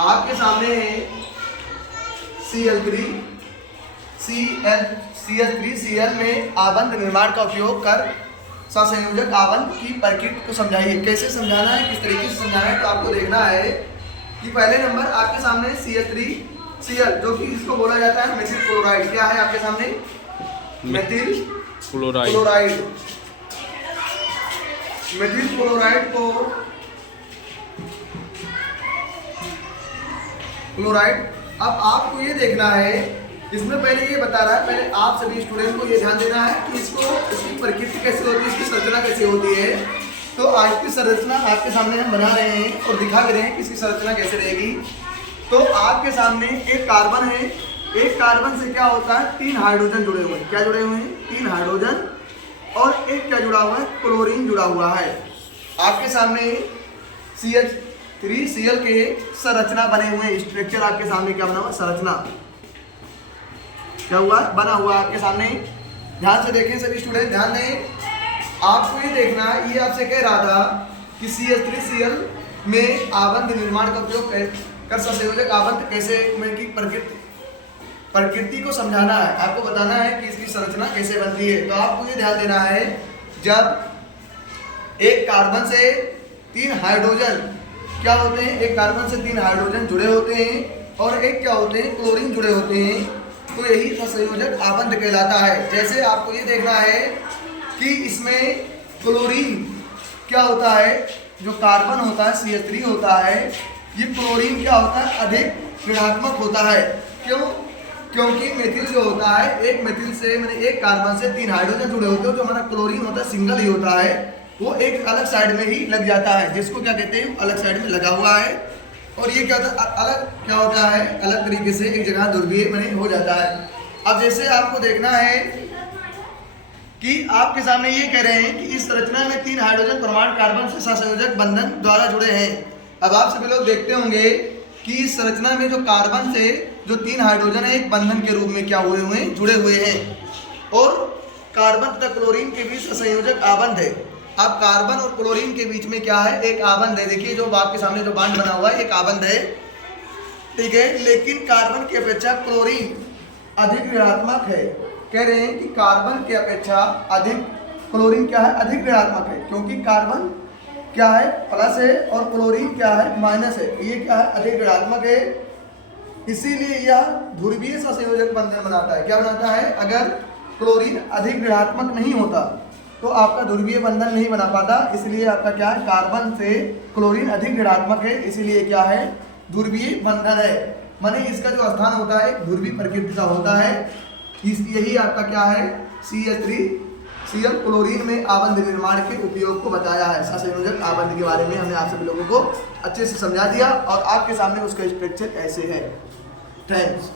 आपके सामने है Cl3 CH3Cl में आबंध निर्माण का उपयोग कर सहसंयोजक आबंध की प्रकृति को समझाइए। कैसे समझाना है, किस तरीके से समझाना है, तो आपको देखना है कि पहले नंबर आपके सामने CH3Cl जो कि इसको बोला जाता है मेथिल क्लोराइड। क्या है आपके सामने? Methyl chloride. मेथिल क्लोराइड को अब आपको ये देखना है, इसमें पहले ये बता रहा है, पहले आप सभी स्टूडेंट को ये ध्यान देना है कि इसकी प्रकृति कैसे होती है, इसकी संरचना कैसे होती है। तो आज की संरचना आपके सामने हम बना रहे हैं और दिखा भी रहे हैं कि इसकी संरचना कैसे रहेगी। तो आपके सामने एक कार्बन है, एक कार्बन से क्या होता है, 3 हाइड्रोजन जुड़े हुए हैं। क्या जुड़े हुए हैं? 3 हाइड्रोजन। और एक क्या जुड़ा हुआ है? क्लोरीन जुड़ा हुआ है। आपके सामने CH3Cl के संरचना बने हुए हैं। स्ट्रक्चर आपके सामने क्या बना हुआ? संरचना क्या हुआ? बना हुआ आपके सामने। ध्यान से देखें सभी स्टूडेंट, ध्यान दें। आपको ये देखना है, ये आपसे कह रहा था कि CH3Cl में आबंध निर्माण का उपयोग कर सहसंयोजक आबंध कैसे में की प्रकृति को समझाना है। आपको बताना है कि इसकी संरचना कैसे बनती है। तो आपको ये ध्यान देना है, जब एक कार्बन से 3 हाइड्रोजन क्या होते हैं, एक कार्बन से 3 हाइड्रोजन जुड़े होते हैं और एक क्या होते हैं, क्लोरीन जुड़े होते हैं, तो यही सहसंयोजक आबंध कहलाता है। जैसे आपको ये देखना है कि इसमें क्लोरीन क्या होता है, जो कार्बन होता है CH3 होता है, ये क्लोरीन क्या होता है, अधिक ऋणात्मक होता है। क्यों? क्योंकि मेथिल जो होता है, एक मेथिल से मैंने एक कार्बन से 3 हाइड्रोजन जुड़े होते हैं, जो हमारा क्लोरीन होता है सिंगल ही होता है, वो एक अलग साइड में ही लग जाता है, जिसको क्या कहते हैं, अलग साइड में लगा हुआ है। और ये क्या होता है, अलग क्या होता है, अलग तरीके से एक जगह ध्रुवीय मैंने हो जाता है। अब जैसे आपको देखना है कि आपके सामने ये कह रहे हैं कि इस संरचना में 3 हाइड्रोजन परमाणु कार्बन से सहसंयोजक बंधन द्वारा जुड़े हैं। अब आप सभी लोग देखते होंगे कि इस संरचना में जो कार्बन से जो 3 हाइड्रोजन है, एक बंधन के रूप में क्या हुए हैं, जुड़े हुए हैं। और कार्बन तथा क्लोरीन के बीच सहसंयोजक आबंध है। अब कार्बन और क्लोरीन के बीच में क्या है, एक आबंध है। देखिए जो आपके सामने जो बांड बना हुआ है, एक आबंध है, ठीक है। लेकिन कार्बन की अपेक्षा क्लोरीन अधिक ऋणात्मक है। कह रहे हैं कि कार्बन की अपेक्षा अधिक क्लोरीन क्या है, अधिक ऋणात्मक है, क्योंकि कार्बन क्या है, प्लस है, और क्लोरीन क्या है, माइनस है। ये क्या है, अधिक ऋणात्मक है। इसीलिए यह ध्रुवीय सहसंयोजक बंधन बनाता है। क्या बनाता है? अगर क्लोरीन अधिक ऋणात्मक नहीं होता तो आपका ध्रुवीय बंधन नहीं बना पाता। इसलिए आपका क्या है, कार्बन से क्लोरीन अधिक ऋणात्मक है, इसीलिए क्या है, ध्रुवीय बंधन है। माने इसका जो स्थान होता है ध्रुवीय प्रकृति का होता है। यही आपका क्या है, CH3Cl क्लोरीन में आबंध निर्माण के उपयोग को बताया है। सहसंयोजक आबंध के बारे में हमने आप सभी लोगों को अच्छे से समझा दिया और आपके सामने उसका स्ट्रक्चर ऐसे है। थैंक्स।